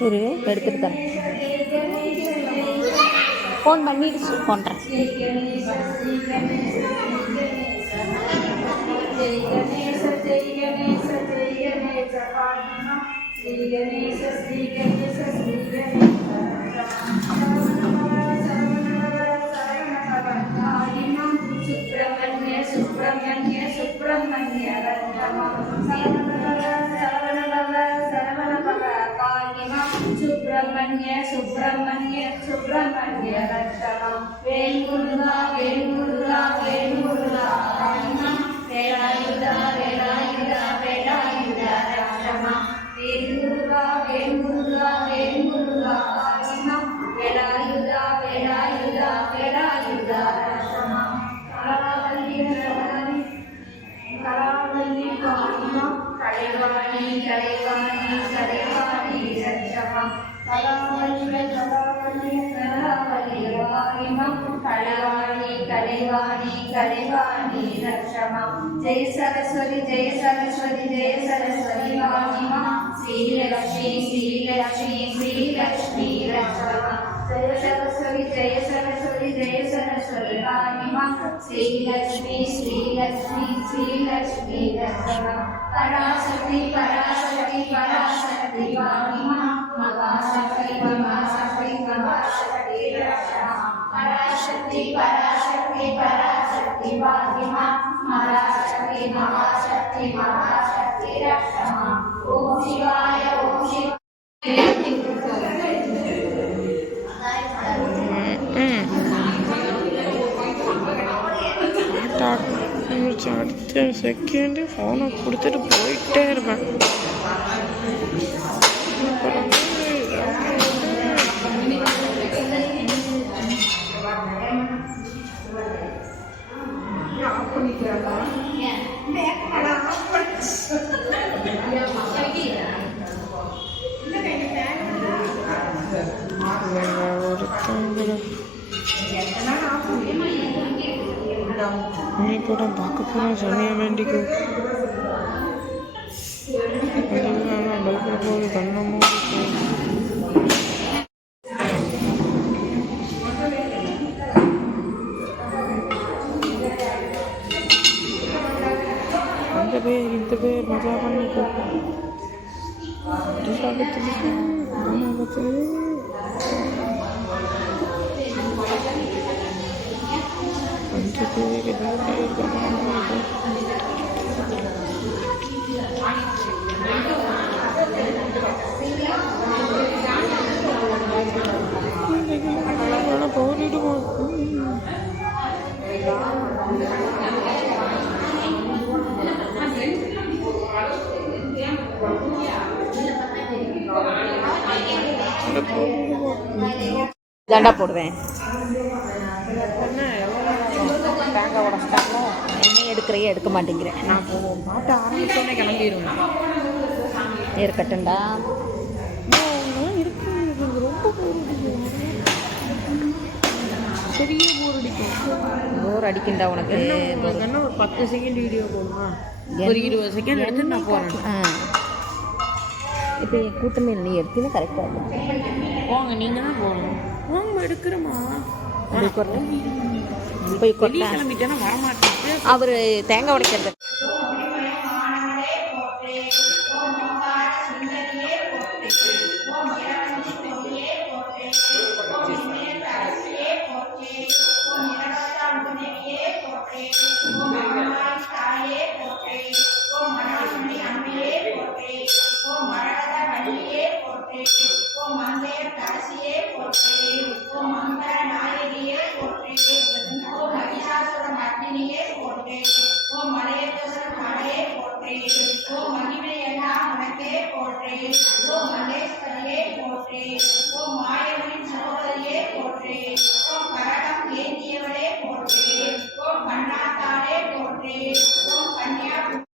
இரு எடுத்துட்டு தரேன் ஃபோன் பண்ணிடுச்சு பண்ணுறேன் சுப்பிரமணிய சுப்பிரமணிய சுப்பிரமணிய சுப்பிரமணிய சுப்பிரமணிய சுப்பிரமணிய ரட்சகம் வேல்முருகா కళివాణి రక్షమ జయ సరస్వతి జయ సరస్వతి జయ సరస్వతి వాణిమ శ్రీలక్ష్మి శ్రీలక్ష్మి శ్రీలక్ష్మి రక్షమ. జయ సరస్వతి జయ సరస్వతి జయ సరస్వతి వాణిమ శ్రీలక్ష్మి శ్రీలక్ష్మి శ్రీలక్ష్మి రక్షమ. పరాశక్తి పరాశక్తి పరాశక్తి మహాశక్తి మహాశక్తి మహాశక్తి పరాశక్తి పరాశక్తి పరా பராசக்தி வாணிமா மகாசக்தி மகாசக்தி மகாசக்தி ரட்சமா ஓம் சிவாய ஓம் சிவாய அடுத்த செகண்டு ஃபோனை கொடுத்துட்டு போயிட்டே இருப்பேன் நீ கூட பார்க்க போகிறோம் சனியை வேண்டிக்கோ. பயப்பட போகுது கண்ணை দেবে হিট দেবে মজা আবার নিয়ে করব Thank you. தண்டா போடுவேன். தேங்காய் உடச்சிட்டாங்களோ எண்ணெய் எடுக்கிறையே எடுக்க மாட்டேங்கிறேன். நான் பாட்டு ஆரம்பிச்சோடனே கிளம்பிடுவேன். இருக்கட்டும்டா இருக்கு ரொம்ப பெரிய போர் அடிக்கும் போர் அடிக்குண்டா உனக்கு என்ன ஒரு பத்து செகண்ட் வீடியோ போடுமா? ஒரு இருபது செகண்ட் எடுத்து நான் போறேன். ஆ. இப்போ என் கூட்டமே நீ எடுத்தீங்கன்னா கரெக்டாக இருக்கும். போங்க நீங்க தான் போகணும். போங்க எடுக்கிறோமா போய் அவர் தேங்காய் உடைக்கிறது Amén. Amén. Amén. Amén. Amén.